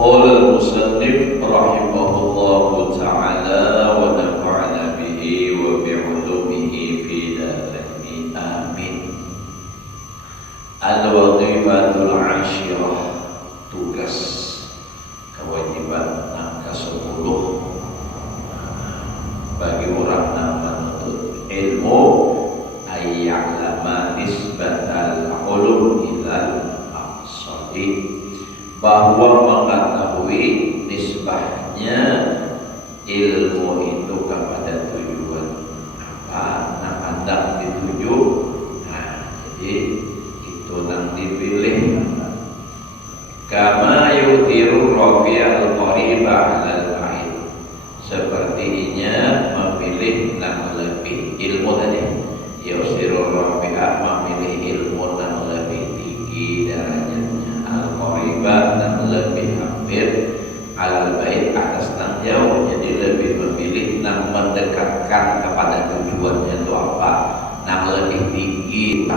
Qala al-musannif rahimahullahu ta'ala wa nafa'ana bihi wa bi'ulumihi fi darain amin. Al-wadhifatul 'ashirah, tugas kewajiban yang ke-10 bagi orang yang menuntut ilmu, ayya'lama nisbatal ulum ilal maqsadi, bahwa mengetahui nisbahnya ilmu itu kepada tujuan apa yang hendak dituju. Nah, jadi itu yang dipilih. Kama yutiru rafi'al qariba 'alal ba'id, sepertinya memilih yang lebih ilmu tadi. Yusiru rafi'ah, memilih ilmu yang lebih tinggi derajatnya, al-qariba yang lebih hampir, al-ba'id atas yang jauh. Jadi lebih memilih yang mendekatkan kepada tujuannya itu apa, yang lebih tinggi,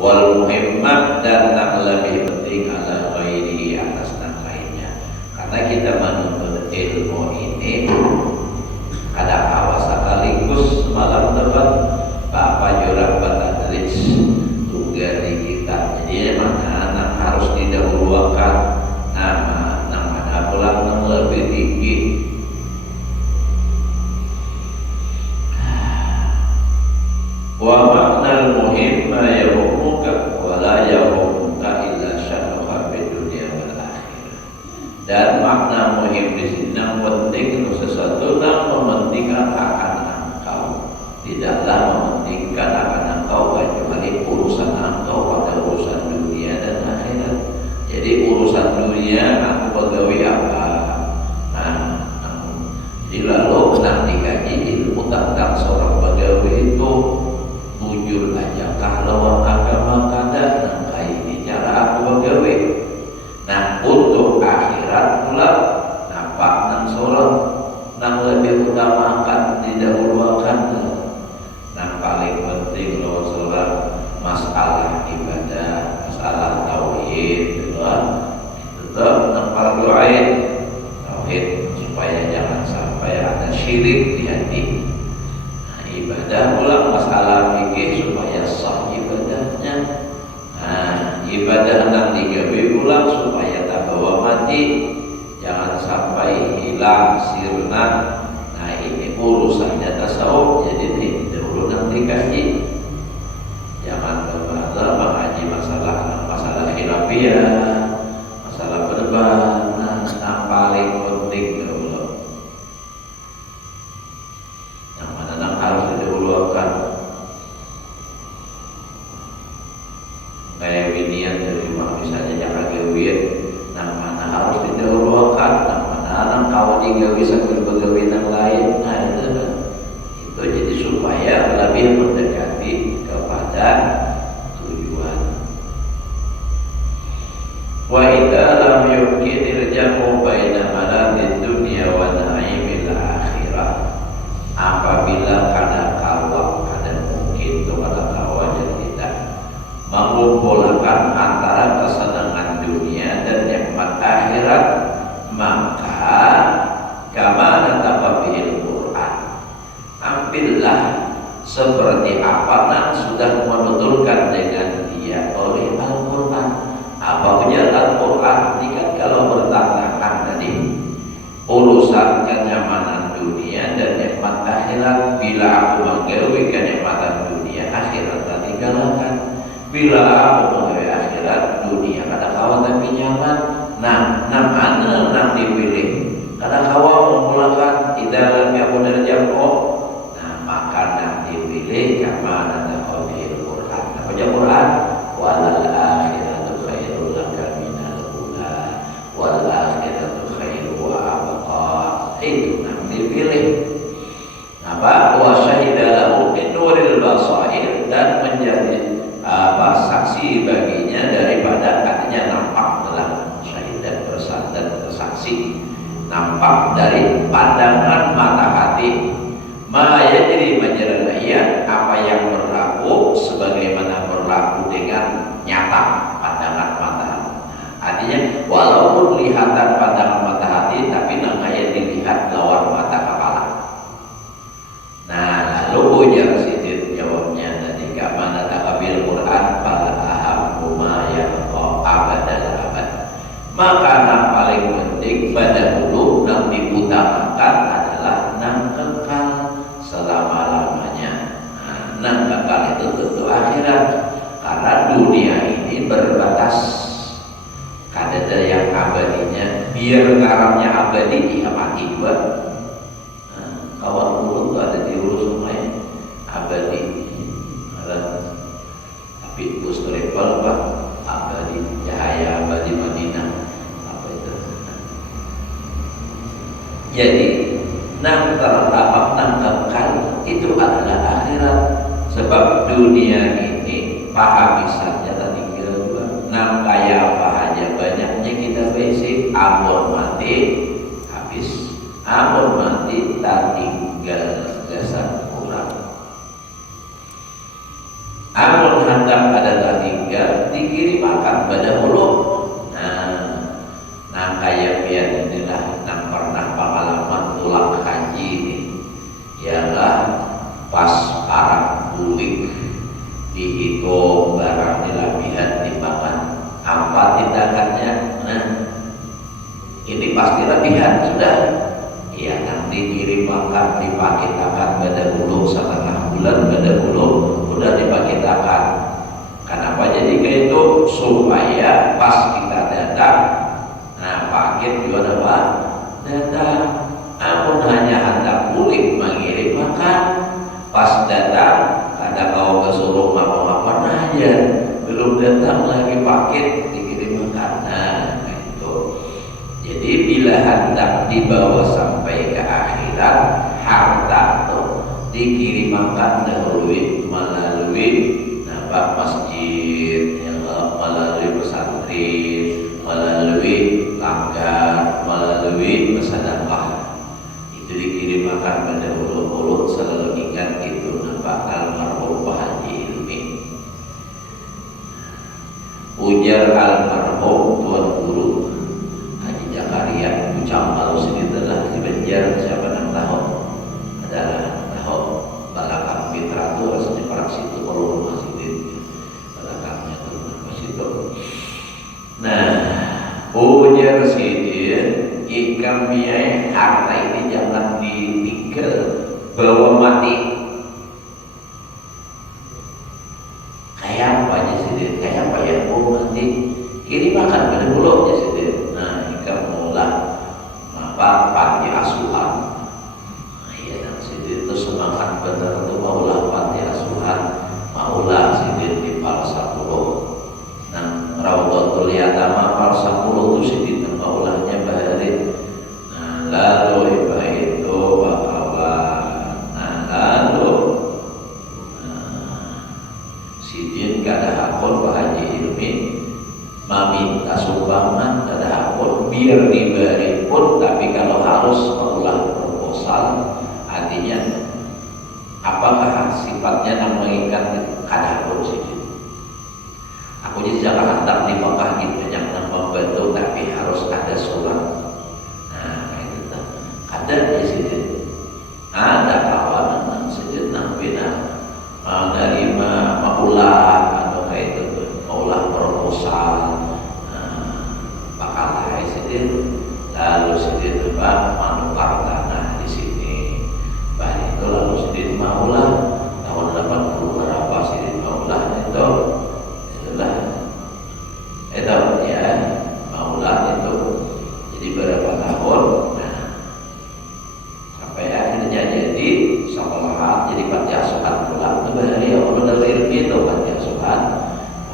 wal muhimmat, dan yang lebih penting ala ghairi, atas yang lainnya. Karena kita menuntut ilmu ini ada hawa sekaligus. Semalam depan Bapak Jurang Batadris tugas di kita, jadi mana yang harus didahulukan, nama mana pula yang lebih tinggi. Wa makna muhim ma yahumuka wa la yahumuka illa sya'nuha fid dunya wal akhirah. Dan makna muhim di sini yang penting itu sesuatu yang mementingkan akan engkau, tidaklah mementingkan akan engkau kecuali urusan engkau pada urusan dunia dan akhirat. Jadi urusan dunia aku pegawai apa? Nah, jadi lalu pernah dikaji ilmu tentang seorang pegawai itu muncul aja kalau agama kada nangka ini cara aku pegawai. Nah, untuk akhirat pula nampak nang sorot nang lebih utamakan didahulukan. Nah, paling penting lo sholat, masalah ibadah, masalah tauhid, tetap nempel doain tauhid supaya jangan sampai ada syirik di hati. Nah, ibadah pula masalah fikih supaya sah ibadahnya. Nah, ibadah yang digawe pula supaya tak bawa mati, jangan sampai hilang sirna. Nah, ini urusannya tasawuf, jadi nanti kaji. Jangan kemana mengaji masalah khilafiyah, masalah berdebat. Nah, yang paling penting dahulu, yang mana yang harus didahulukan. Kayak winian dari misalnya jangan gawin, yang mana harus didahulukan, yang mana yang kau digawi sambil begawi yang lain. Nah, itu jadi supaya lebih mendekati kepada tujuan. Wa idza lam yumkin irjamu baina maladid dunya wa na'imil akhirah, apabila kada mungkin kepada kawan kita mengumpulkan antara kesenangan dunia dan nikmat akhirat, maka kama natababil ambillah seperti apa yang sudah menutulkan dengan dia oleh Al-Quran. Apa punya Al-Quran? Ini kan kalau bertantangan tadi urusan kenyamanan dunia dan nikmat akhirat. Bila aku menggawe kenyamanan dunia, akhirat tak tinggalkan. Bila aku menggawe akhirat, dunia kada kawan tapi nyaman. Nah, mana yang dipilih? Kada kawan memulakan idalan yang benar jampo. Maka nanti pilih kama nanda qawlil Quran. Apa aja Quran? Walal akhiratu khairul laka minal ula, wal akhiratu khairu wa abqa. Itu nanti pilih. Apa? Wa syahida lahu min nuril basair, dan menjadi saksi baginya daripada, artinya nampak dalam syahidat bersaksi, nampak dari pandangan mata hati. Maya jadi menjelaskan apa yang berlaku sebagaimana berlaku dengan nyata pandangan mata. Artinya walaupun lihatan pada nah paling penting pada dulu yang diutamakan adalah nang kekal selama-lamanya. Nang kekal itu tentu akhirat, karena dunia ini berbatas, kadada yang abadinya. Biar karamnya abadi, ya mati juga. Kawan mulut ada di hulu sungai abadi, tapi bus travel Pak abadi, cahaya abadi Madinah, apa itu. Jadi nang terdapat nang kekal itu adalah akhirat. Sebab dunia ini pahami saja tadi kira juga nang kaya apa aja banyaknya kita basic, amun mati habis, amun mati tak tinggal jasad kurang. Amun hendak ada tak tinggal dikirim makan pada hulu. Nah kaya pian inilah nang pernah pengalaman tulang haji ini, ialah pas parang bulik dihitung barang dilapihan dimakan apa tindakannya. Ini pasti latihan sudah. Ya nanti dikirim makan dipakitakan pada hulu setengah bulan pada hulu udah dipakitakan. Kenapa jadi kayak itu? Supaya pas kita datang, nah pakit juga apa? Datang. Amun hanya hendak bulik mengirim makan, pas datang ada kau kesuruh makan aja, belum datang lagi pakit dikirim makan. Nah itu. Jadi bila hendak dibawa sampai ke akhirat, harta itu dikirim makan dahului melalui nabak masjid, melalui pesantren, melalui langgar, melalui pesadaqah. Itu dikirim makan pada mulut-mulut. Selalu ingat itu nabak almarhum Pak Haji Ilmi. Ujar almarhum Tuan Guru Haji Jakaria ucap kalau segitu lah di Banjar siapa yang tahu adalah tahu balakang mitra itu rasanya perak situ kalau rumah situ balakangnya itu rumah situ. Nah ujar sidin ikam biaya harta ini jangan ditinggal bawa mati. Kayak apa aja sidin, kayak apa ya bawa mati kirim makan pada mulutnya sidin. Nah ikam mulai apa panti asuhan. Iya dan sidin itu semangat benar itu maulah panti asuhan, maulah sidin di Palsapuluh. Nah Raudhatul Yatama Palsapuluh itu sidin maulahnya baharin. Nah lalu iba itu bakalan, nah lalu sidin kada hakul Pak Haji Ilmi meminta sumbangan kada hakul biar diberi pun, tapi kalau harus mengulang proposal artinya apakah sifatnya yang mengikat kada hakul sidin. Aku jadi jangan hendak di Mekah gitu yang membantu, tapi harus ada surat. Nah itu ada di sini ada kawan sejenak bina menerima maulah atau kayak itu maulah proposal. Bakal hai sidin lalu sidin coba menukar tanah di sini. Baik itu lalu sidin maulah tahun 80 berapa sidin maulah itu ya maulah itu jadi berapa tahun. Nah sampai akhirnya jadi sekolah jadi panti asuhan pulang itu bahaya kalau dari ilmi itu panti asuhan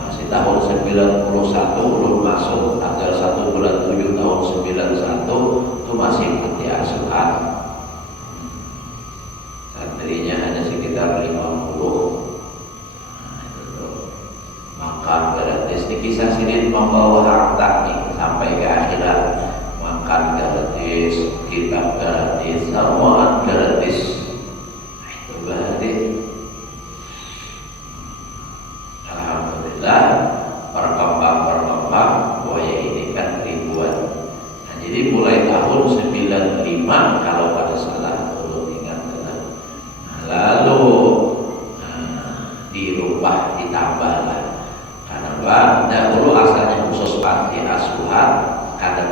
masih tahun 91 belum masuk, tanggal 1 bulan 7 tahun 91 itu masih panti asuhan. Santrinya hanya sekitar 50. Makan gratis. Di kisah sidin membawa harta nih sampai ke akhirat, makan gratis, kitab gratis, semua gratis. Nah, itu berarti alhamdulillah berkembang buaya ini kan ribuan. Nah, jadi mulai tahun 95 kalau pada salah dulu ingat lalu dirubah ditambah lah. Karena dahulu asalnya khusus panti asuhan, ada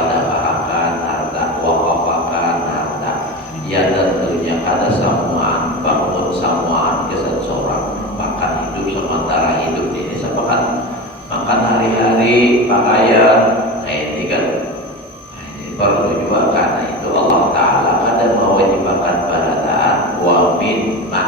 sodapakan harta, wakafakan harta. Ya tentunya kada samuan bangun samuan kesan seorang makan hidup sementara hidup ini sepakat makan hari-hari pakaian. Nah ini kan, nah, ini perlu juga karena itu Allah Ta'ala kada mewajibkan baradaan wa mimma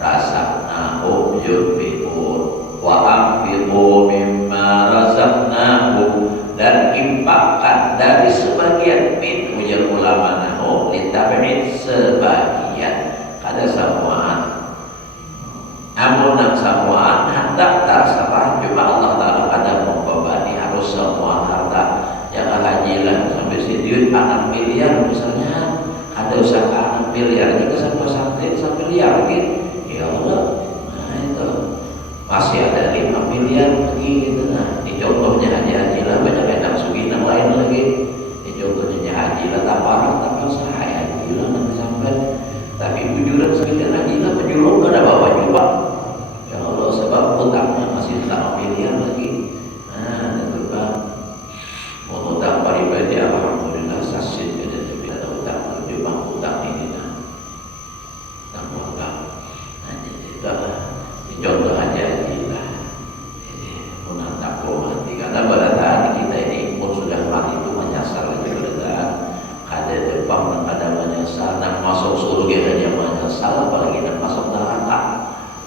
razaqnahum yunfiqun wa anfiqu mimma razaqnahum, dan infakkan dari sebagian min ujar ulama nahu litabi'in sebagian kada samuan. Namun nang samuan harta terserah, cuma Allah Ta'ala kada membebani harus semua harta. Jangan hajilah sampai sidiut anak miliar misalnya, ada usaha anak miliarnya ke sampai sampai miliar gitu. Ya Allah, nah itu masih ada 5 miliar lagi gitu. Nah ini contohnya hajilah, banyak enak sugi yang lain lagi. Ini contohnya hajilah tak parah tak usah hajilah nanti sampai, tapi bujuran sekitar hajilah penjulung kada apa juga. Ya Allah, sebab utangnya masih 5 miliar lagi. Nah itu kan mau utang pribadi alhamdulillah sasin kada ada utang, cuma utang ini nah utang keluarga. Nah jadi ini contoh aja kita ini menantang mati, karena baradaan kita ini pun sudah mati itu menyasar lagi baradaan kada depan dan kada menyasar, dan masuk surga hanya menyasar, apalagi dan masuk neraka.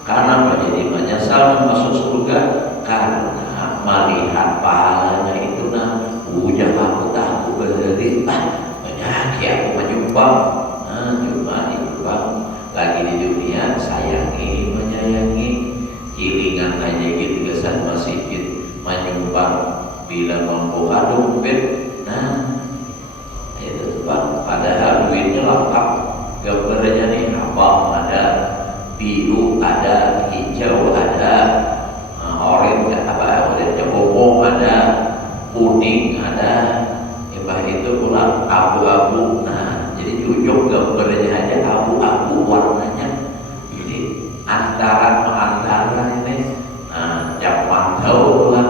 Karena menjadi menyesal dan masuk surga karena melihat pahalanya itu nah ujah aku tak aku beri banyak ya aku menyumbang. Nah cuma itu bang lagi di dunia sayangi menyayangi kilingan aja gitu kesan masjid menyumbang bila mampu dompet. Nah itu bang, padahal duitnya lengkap, gambarnya nih abang ada, biru ada, hijau ada, orange orange bobo ada, kuning ada, itu pula abu-abu. Nah jadi ujung gambarnya aja abu-abu warnanya. Jadi antara ini, nah jam mantau pula.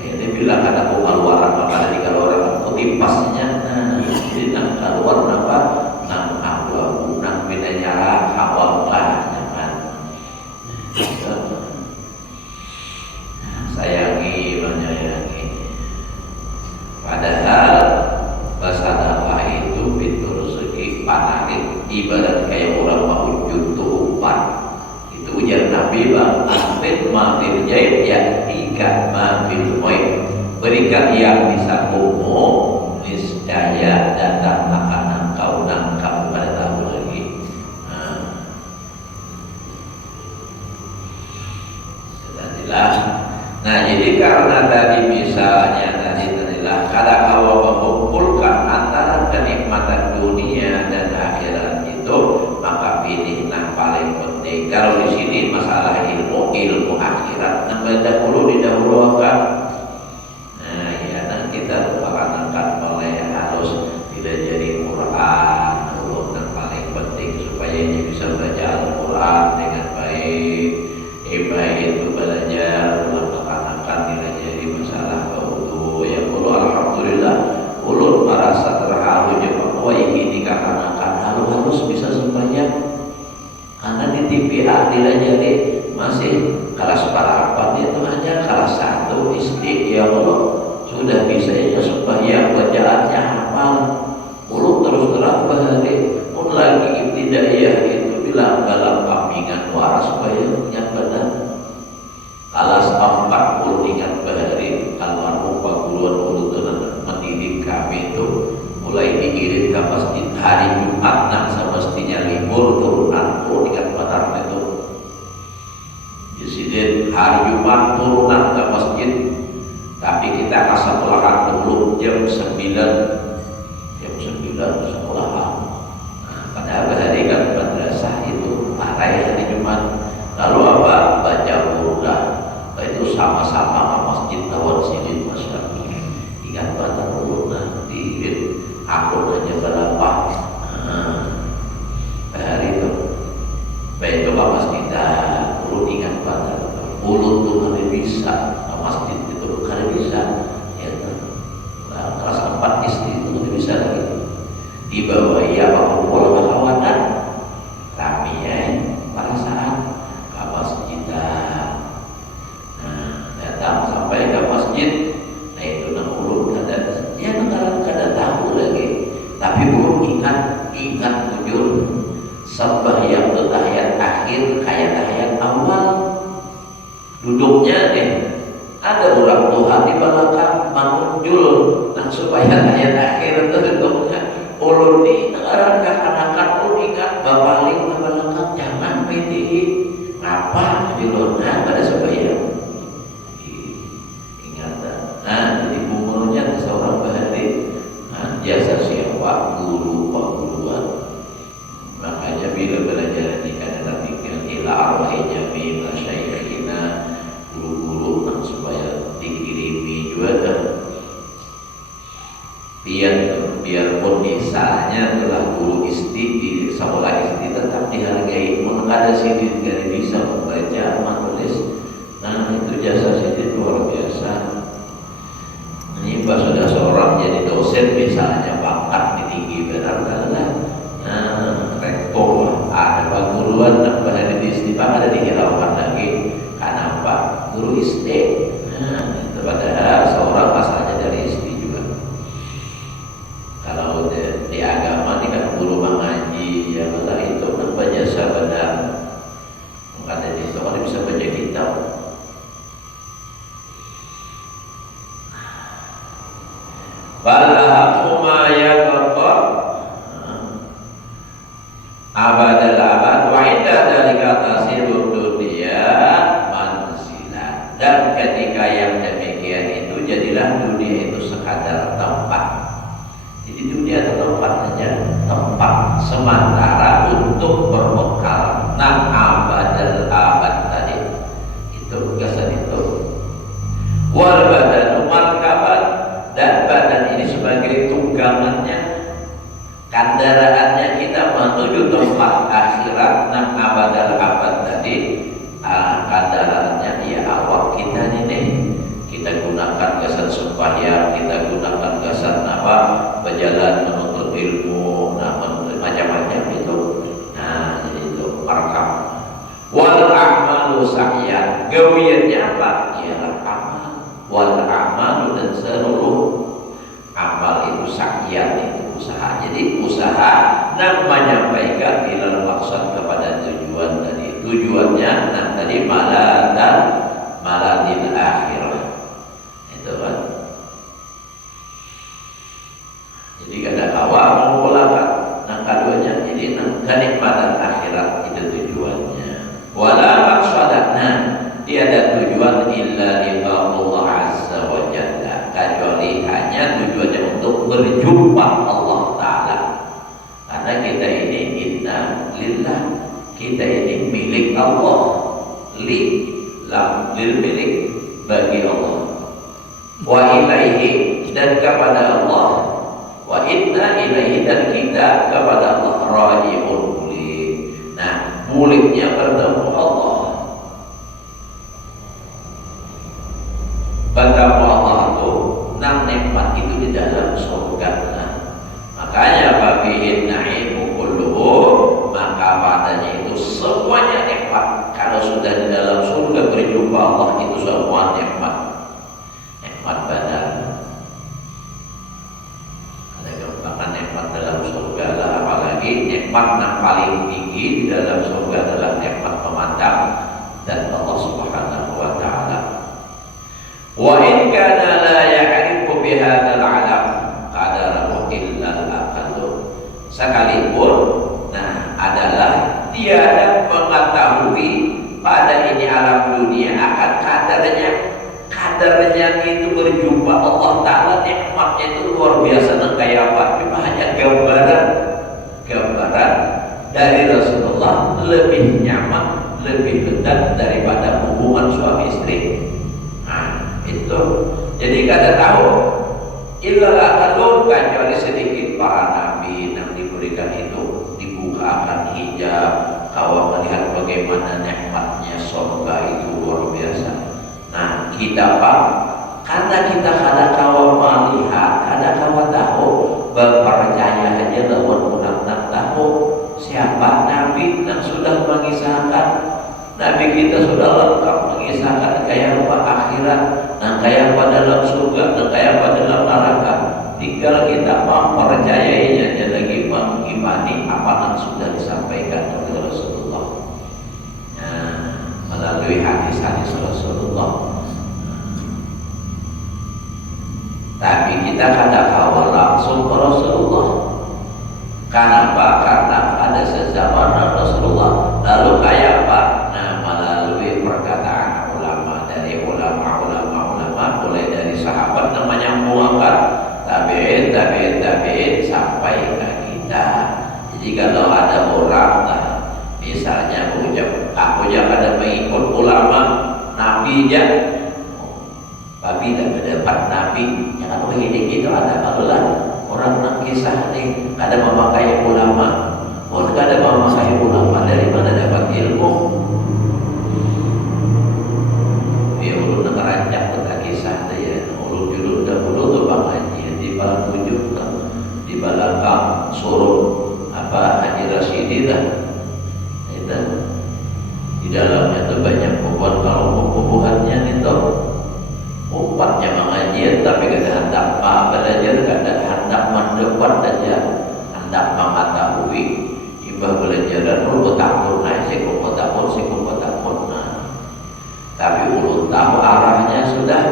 Ini bilang ada pengeluaran apa di keluaran kutipasnya. Nah jadi nak keluar apa? Nah abu-abu, nak bedanya hawa lah. Sayangi menyayangi, padahal bersedekah itu pintu rezeki panarik, ibarat kayak orang mau juntuh umpan. Itu ujar Nabi bang, aspet mafil jaib ya tiga mafil moib, berikan yang bisa kumu niscaya datang akan engkau nangkap pada tahun lagi. Nah jadi karena tadi misalnya tadilah kadang Allah mengumpulkan antara kenikmatan dunia dan akhirat itu, maka pilih yang paling penting. Kalau di sini masalah ilmu akhirat, nah didahulukan. Nah ya, nah kita akan mulai harus tidak jadi Quran, yang paling penting supaya ini bisa belajar Al-Quran dengan baik. Baik itu belajar akan tidak jadi masalah keutuh. Ya Allah, alhamdulillah ulun merasa terharu bahwa ini dikarenakan harus bisa sembahyang. Karena di TPA tidak jadi masih kelas berapa itu hanya kelas 1 SD. Ya Allah, sudah bisa ya sembahyang bacaannya hafal. Ulun terus terang bahari pun lagi ibtidaiyah itu bilang dalam kambingan waras bayangnya benar. Kelas 40 ingat bahari almarhum Pak Guluan Ulutunan mendidik kami itu mulai diirit ke masjid hari Jumat, nah semestinya libur turunan ingat benar itu. Disini hari Jumat turunan ke masjid, tapi kita kasih sekolahan dulu jam 9 sekolahan. Nah, pada hari kan madrasah itu parah hari Jumat. Lalu apa? Baca burdah. Itu sama-sama ke masjid tawar sini masyarakat. Ingat baca burdah di akun aja berapa? Hari itu. Baik itu ke masjid urut ingat baca. Urut tuh kada bisa ke masjid itu kada bisa. Ya, kelas 4 istri di bawah ia kumpul kawan rame ya perasaan ke masjid. Nah, datang sampai ke masjid, nah itu nang ulun kada ya negara kada tahu lagi, tapi ulun ingat bujur sembahyang itu tahiyat akhir kayak tahiyat awal. Duduknya ada orang Tuhan di belakang mengunjul nah supaya tahiyat akhir itu duduknya ulun di negara kehanakan ulun ingat bapaling ke belakang jangan pede ngapa julurna pada sembahyang ingat. Nah jadi umurnya seorang bahari jasa siapa guru pengguruan. Makanya bila belajar di kadang pikir ila arwahnya min masyayikhina guru-guru nang supaya dikirimi juga biarpun misalnya telah guru isti di sekolah isti tetap dihargai. Mun ada sini tidak bisa membaca menulis, nah itu jasa sini luar biasa. Ini pas sudah seorang jadi dosen misalnya pangkat tinggi benar-benar. Nah, rektor ada perguruan dan bahasa di istimewa ada dihiraukan lagi. Kenapa? Guru isti. Nah, itu padahal seorang asalnya dari isti juga. Kalau di agama ini kan guru mengaji, ya betul itu kan jasa benar. Maka di sekolah bisa baca kitab. Walahaku ma yaqqa abadal abad wa inda dalika tasirud dunia manzilah. Dan ketika yang demikian itu jadilah dunia itu sekadar tempat. Jadi dunia itu tempat saja, tempat sementara untuk berbekal. Nah abadal abad tadi itu kesan itu wal badanu markabat, dan badan ini sebagai tunggangannya, kendaraannya kita menuju tempat akhirat. Nah abadal abad tadi kendaraannya ya awak kita ini. Kita gunakan kesan sembahyang, kita gunakan kesan apa berjalan menuntut ilmu, nah macam-macam itu. Nah jadi itu markab. Wal a'malu sa'yan, gawiannya apa? Ialah amal. Wal a'malu, dan seluruh amal itu sa'yan, itu usaha. Jadi usaha nak menyampaikan ilal maksud kepada tujuan tadi. Tujuannya nah tadi maladil akhirah. Itu kan. Jadi kada awal mengumpulkan nah keduanya, jadi nah kenikmatan akhirat itu tujuannya. Wala maqsadana, tiada tujuan illa liqa'ullah azza wa jalla, kecuali hanya tujuannya untuk berjumpa Allah Ta'ala. Karena kita ini inna lillah, kita ini milik Allah, lil milik bagi Allah, wa ilaihi, dan kepada Allah, wa inna ilaihi, dan kita kepada Allah raji'un mulik. Nah muliknya bertemu Allah, bertemu Allah itu enam nikmat itu di dalam surga. Nah, makanya babihin na'imu kulluhu, maka padanya itu semuanya nikmat. Kalau sudah di dalam surga berjumpa Allah itu semua nikmat. Nikmat badan. Ada gampangan nikmat dalam surga lah, apalagi nikmat yang paling tinggi di dalam surga adalah nikmat memandang dan Allah Subhanahu wa Ta'ala. Wa in kana la ya'rifu bihadzal 'alam qadarahu illa al-aqallu, sekalipun nah adalah tiada mengetahui pada ini alam dunia akan kadarnya itu berjumpa Allah Ta'ala, nikmatnya itu luar biasa. Nah kayak apa? Cuma hanya gambaran dari Rasulullah lebih nyaman, lebih dekat daripada hubungan suami istri. Nah itu jadi kada tahu illa alun, kecuali sedikit para nabi yang diberikan itu dibukakan hijab, kau melihat bagaimana nikmatnya surga itu luar biasa. Nah kita Pak, karena kita kada kawa melihat, kada kawa tahu, berpercaya aja bahwa sudah lengkap mengisahkan kayak apa akhirat, dan kayak apa dalam surga, dan kayak apa dalam neraka. Tinggal kita mempercayainya dan lagi mengimani apa yang sudah disampaikan oleh Rasulullah, melalui hadis-hadis Rasulullah. Tapi kita kadang kawal langsung ke Rasulullah. Kenapa? Karena ada sezamanan Rasulullah. Lalu kayak apa? Nah, melalui perkataan ulama, dari ulama, mulai dari sahabat namanya Muhammad, tabi'in sampai ke kita. Jadi kalau ada orang, nah, misalnya aku jangan mengikut ulama Nabi aja, tapi tidak mendapat Nabi. Jangan begini gitu, ada Allah orang nak kisah nih, ada memakai ulama. Kalau ada memakai ulama, dari mana dapat ilmu? Ya ulun nak rancak tentang kisah dia. Ulun dulu dahulu tuh bang Haji di Balang Tujuh, di Balakang suruh Haji Rasidi dah. Itu di dalamnya tuh banyak pembuat, kalau pembuatnya itu umpatnya mengajian, tapi kada hendak belajar, kada hendak mendapat saja, hendak mengetahui. Imbah belajar dan ulun takut naik sekumpul takut. Tapi ulun tahu arahnya sudah.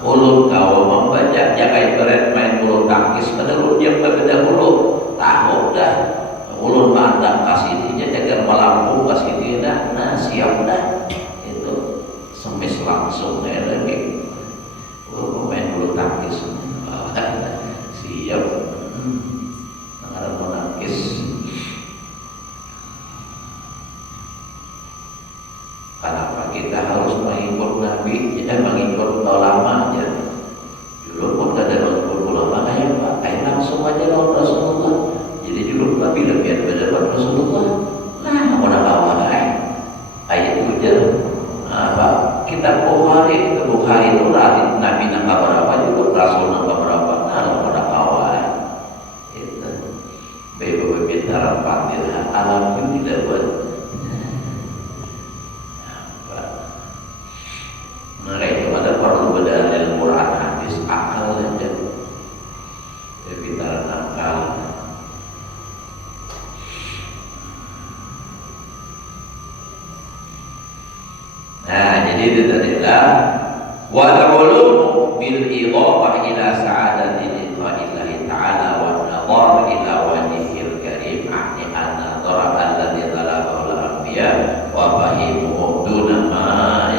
Ulun tahu membaca, jaga ibarat main bulu tangkis, menurut yang berbeda bulu tahu dah. Ulun mandang kasihnya, jaga melampung kasihnya, nah siap dah. Semis langsung lagi main bulu tangkis siap ada menangkis. Kenapa kita harus mengikut Nabi, mengikut ulama aja? Dulu pun ada ulama kayak apa? Kayak langsung aja lawan Rasulullah. Jadi dulu Nabi lebih ada Rasulullah. Nah, apa ayat itu aja. Kitab Bukhari itu Nabi nambah berapa juga, Rasul nambah berapa, nah pada awal itu bebo pintaran patil alam pun tidak buat. Maka itu ada perlu berdalil Quran hadis akal saja, pintaran akal. Nah, jadi itu adalah wal ulum bil idhafah ila sa'adati liqa'illahi ta'ala wa nadhar ila wajhil karim ahni an-nadhar alladhi talabahu al-anbiya wa fahimuhu duna ma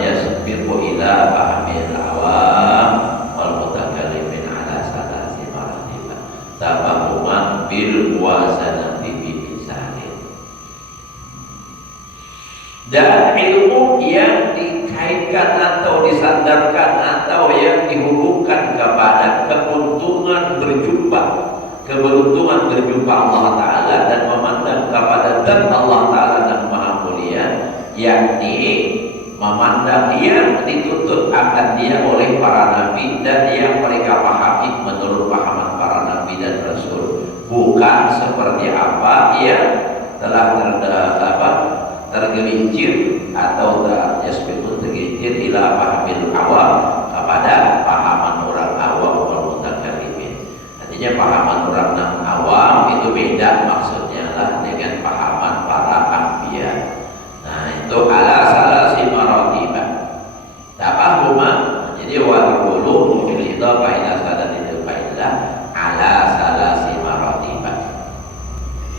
yasbiqu ila fahmil awam wal mutakallimin ala salasi maratibah tabahuman bil muwazanati bi misalin. Dan ilmu yang dikaitkan atau disandarkan atau yang dihubungkan kepada keberuntungan berjumpa Allah Ta'ala dan memandang kepada zat Allah Ta'ala yang Maha Mulia, yakni memandang yang dituntut akan dia oleh para nabi dan yang mereka pahami menurut pahaman para nabi dan rasul, bukan seperti apa yang telah tergelincir atau tergelincir ila pahamil awam, kepada pahaman orang awam wal mutakallimin. Artinya pahaman orang awam itu beda maksudnya lah dengan pahaman para anbiya. Nah, itu ala salasi maratibah tafahuma. Jadi wal qulub bil idhafah ila sadatil fa'illah ala salasi maratibah.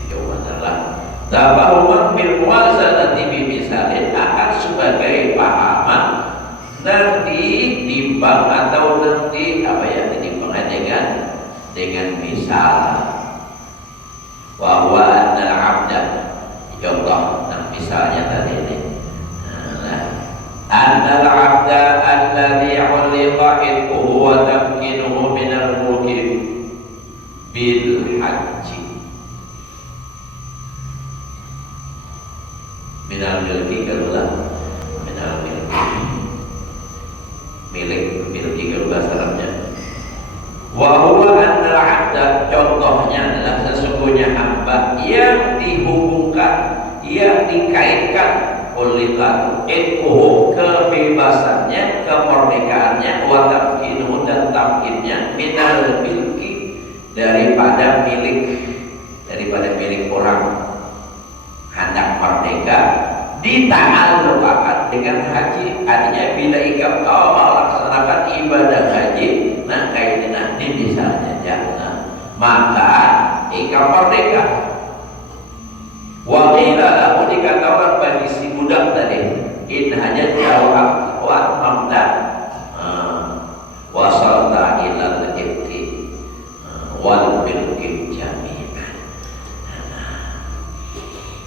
Itu adalah tabahuman bil muwazanati bi misalin, akan sebagai pahaman nanti ditimbang atau nanti ditimbang dengan misal. Wa huwa anna al-'abda, contoh misalnya tadi ini. Anna al-'abda alladhi 'ulqa ilmuhu wa tamkinuhu min al-mulki bil haji minal milki kalulah minal milki kalau bahasa Arabnya. Wa huwa annal 'abda, contohnya adalah sesungguhnya hamba yang dihubungkan, yang dikaitkan kulitatu itkuhu, kebebasannya, kemerdekaannya, wa tamkinuhu, dan tamkinnya, minal milki, daripada milik orang. Hendak merdeka dita'alluqakan dengan haji. Artinya bila kau melaksanakan ibadah haji, nah kayak ini nanti misalnya jangan, maka ikam merdeka. Wa qila lahu, dikata orang bagi si budak tadi, in hajat jawab wa mamda wasalta ilal ibti wal bilkim jami'an.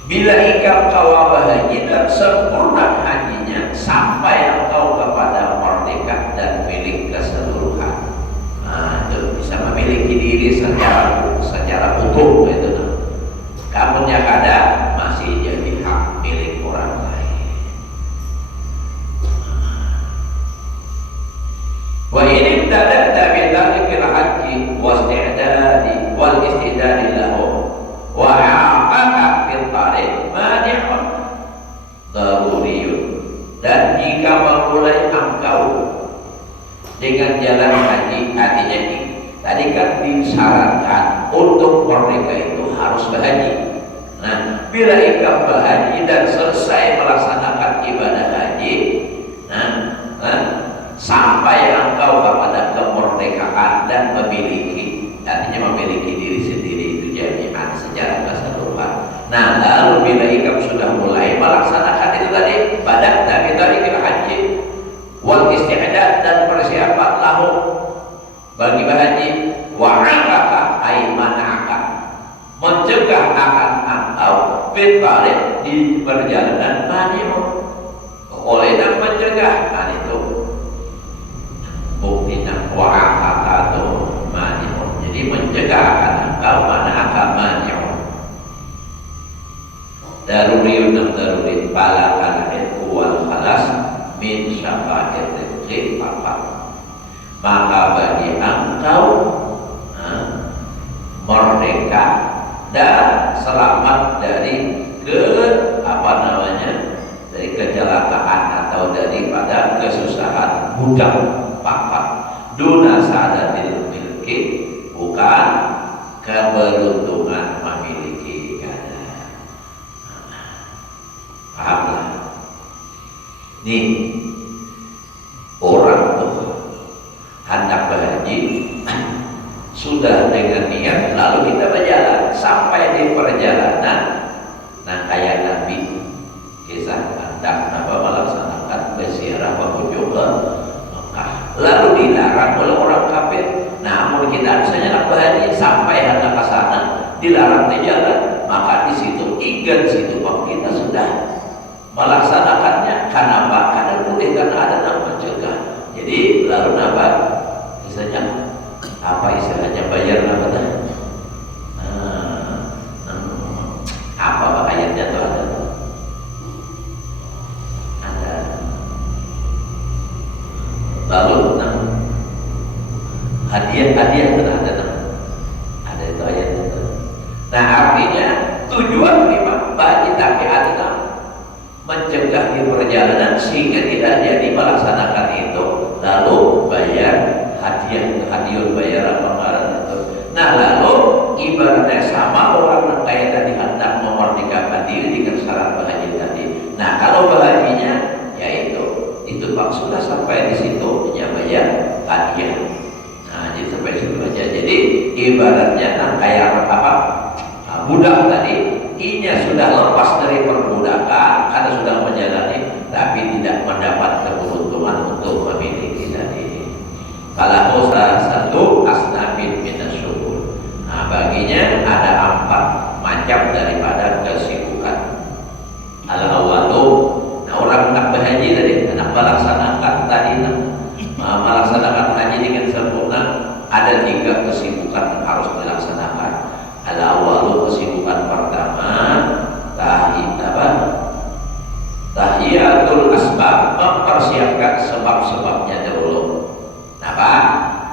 Bila ikam kawabah haji dan sempurna hajinya, sampai engkau kepada merdeka dan milik keseluruhan. Nah, itu bisa memiliki diri secara utuh itu. Kamu yang ada masih jadi hak milik orang lain. Wa ini tidak bidzalika fil haji wal istidadi lahu wa aqaka fil tariq mani'un daruriyun. Dan jika memulai engkau dengan jalan haji, artinya tadi kan disyaratkan untuk merdeka itu harus berhaji. Nah, bila ikam berhaji dan selesai melaksanakan ibadah haji, sampai engkau kepada kemerdekaan dan artinya memiliki diri sendiri itu jami'an secara keseluruhan. Nah, lalu bila ikam sudah mulai melaksanakan itu tadi, badak dari haji wal isti'dad, dan persiapan lahu bagi berhaji, wa aqaka ay mana'aka, mencegah akan engkau fitbarik di perjalanan mani'un, oleh dan mencegah. Nah, itu buktinya wa aqaka itu mani'un, jadi mencegah akan engkau mana'aka mani'un. Daruriyun dan daruri balakan ilku wal khalas min syafa'ir rizqi faqat. Maka bagi engkau merdeka dan selamat dari dari kecelakaan atau daripada kesusahan budak papat. Duna sa'adatil milki, bukan keberuntungan memiliki gada. Pahamlah? Nih, orang tuh hendak berhaji sudah dengan niat, lalu kita berjalan sampai di perjalanan. Nah, kayak Nabi kisah hendak melaksanakan berziarah berkunjung ke Mekah, lalu dilarang oleh orang kafir. Namun kita misalnya nak berhaji sampai hendak ke sana, dilarang di jalan, maka di situ situ kita sudah melaksanakannya. Karena apa? Karena boleh, karena ada nama mencegah. Jadi lalu apa? Misalnya apa istilahnya, bayar apa dah? Apa ayatnya tuh ada. Lalu hadiah ada itu ayatnya tuh. Nah, artinya tujuan memang bagi tapi ada mencegah di perjalanan sehingga tidak jadi melaksanakan itu, lalu bayar hadiah bayar apa itu. Nah, lalu ibaratnya sama orang kayak tadi hendak memerdekakan diri dengan syarat berhaji tadi. Nah, kalau berhajinya yaitu itu Pak sudah sampai di situ ya bayar hadiah. Nah, jadi sampai situ aja. Jadi ibaratnya kayak apa? Budak tadi, inya sudah lepas dari perbudakan karena sudah menjalani, tapi tidak mendapat keberuntungan untuk memiliki tadi. Kalau salah satu asnafin minas syukur. Nah, baginya ada 4 macam daripada kesibukan. Al-awalu, nah orang nak berhaji tadi, nak melaksanakan tadi, melaksanakan haji dengan sempurna, ada 3 kesibukan yang harus dilaksanakan. Al-awalu, kesibukan pertama, tahiyatul asbab, mempersiapkan sebab-sebabnya dahulu. Apa?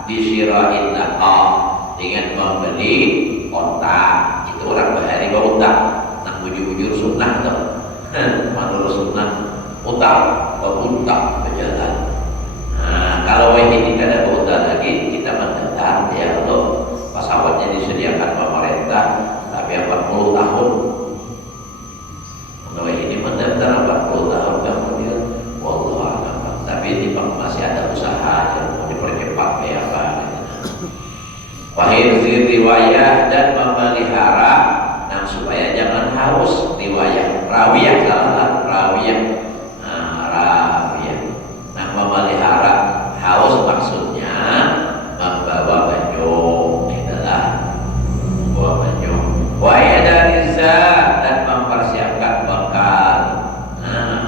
Disyira'in naqah, dengan membeli onta. Itu orang bahari bawa onta, nak bujur-bujur sunnah tuh. menurut sunnah utang berjalan. Nah, kalau ini tidak ada utang lagi, kita mendengar ya Allah, pesawatnya disediakan pemerintah, tapi 40 tahun. Kalau ini mendaftar 40 tahun kemudian, wallahu a'lam. Tapi ini masih ada usaha yang mau dipercepat ya apa? Wahirzi riwayah dan memelihara, nah supaya jangan haus riwayah, rawiyah salah, rawiyah, rawiyah. Nah memelihara haus maksudnya membawa banyu, itulah membawa banyu. Wa'idaniza dan mempersiapkan bekal. Nah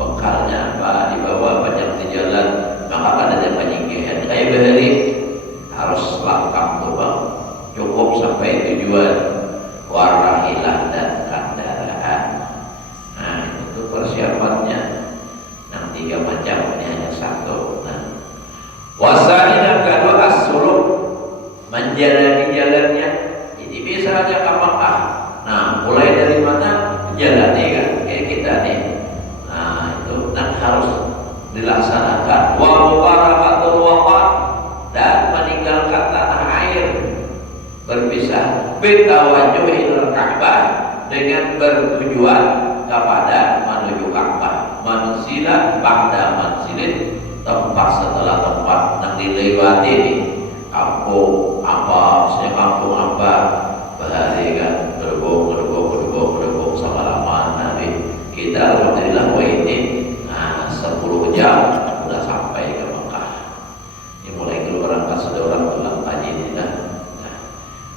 bekalnya apa? Dibawa banyak di jalan, maka pada ada penyingkiran kayak behari harus lengkap tuh bang, cukup sampai tujuan. Warahilah dan kendaraan. Nah itu persiapannya. Yang 3 macam ini hanya satu. Nah, wasalina kedua as-suluk, menjalani jalannya. Jadi misalnya ke Mekah, nah mulai dari mana menjalani kan kayak kita nih. Nah itu harus dilaksanakan. Wa mubarakatul waqt dan meninggalkan tanah air, berpisah bitawajjuh ilal Ka'bah dengan bertujuan kepada menuju Ka'bah, manzilah ba'da manzilin, tempat setelah tempat yang dilewati ini. Kampung apa, kampung apa, bahari kan bergobong sama lama nanti kita alhamdulillah ini 10 jam sudah sampai ke Mekah. Ini mulai keluar berangkat sudah orang pulang pagi ini dah.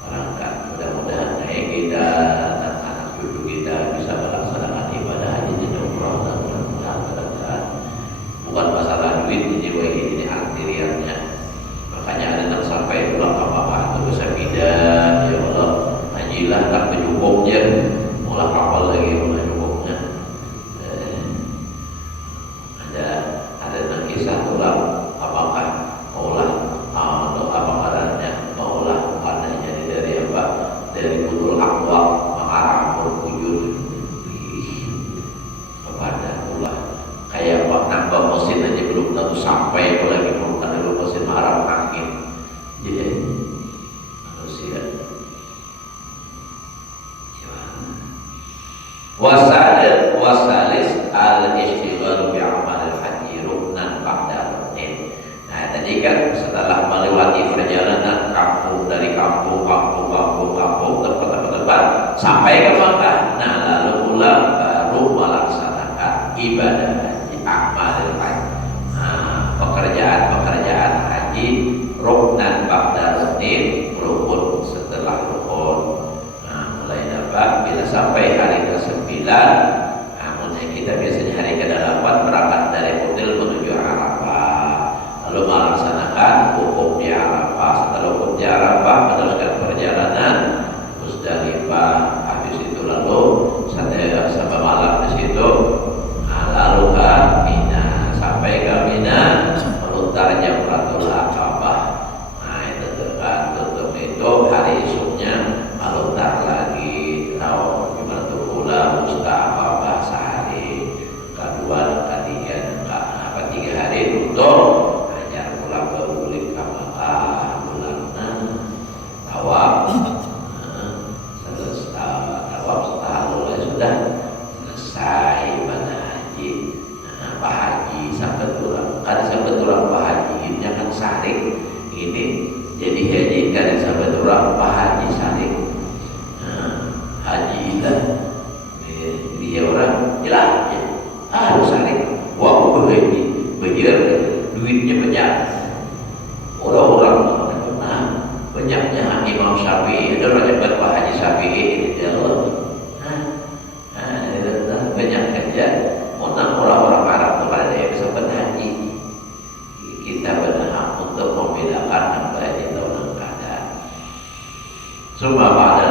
Berangkat mudah-mudahan kita dan anak cucu kita bisa melaksanakan ibadah haji dan umrah dan mudah-mudahan berangkat. Bukan masalah duit ini arteriannya. Makanya ada yang sampai pulang ke Mekah itu bisa pindah ya Allah, hajilah tak kejupuknya, mulai kapal lagi mulai cukupnya. Ada yang kisah tulang apakah maulah maulah adanya dari apa, dari Budul Aqwa mengarah berwujud kepada ulah kayak apa, nambah mesin aja belum tentu sampai lagi belum ada mesin marah angin. Jadi manusia wasalis al-ishtighal bi'amal al-haji ruknan ba'da ruknin. Nah tadi kan setelah melewati perjalanan dari kampung ke tempat sampai ke Mekah, nah lalu pulang baru melaksanakan ibadah haji, amal haji. Nah, pekerjaan haji ruknan ba'da ruknin, rukun setelah rukun. Nah mulai dapat bila sampai hari ke-9, kita biasanya hari ke-8 berangkat dari hotel menuju Arafah, lalu melaksanakan wukuf di Arafah. Setelah wukuf di Arafah meneruskan perjalanan Musdalifah, habis itu lalu sampai malam di situ. Nah, lalu ke Mina, sampai ke Mina melontar Jamratul Aqabah. Nah itu tutup itu hari esoknya melontar lagi Jamratul Ula, Mustaqabah sehari, kedua ketiga 3 hari tutup, hanya pulang berulik ke Mekah, pulang tawaf, tawaf setahun sudah selesai ibadah haji. Pak Haji sampai turun, sampai turun Pak Haji ini akan saring ini jadi haji kan sampai turun Pak Haji saring. Haji itu dia orang jelas harus saling wah begitu duitnya banyak, orang-orang banyaknya Imam Syafi'i, ada orang yang Pak Haji Syafi'i ya Allah. Banyak kerja menang orang-orang Arab kepada yang bisa berhaji. Kita berhak untuk membedakan yang baik itu orang kada. Semua pada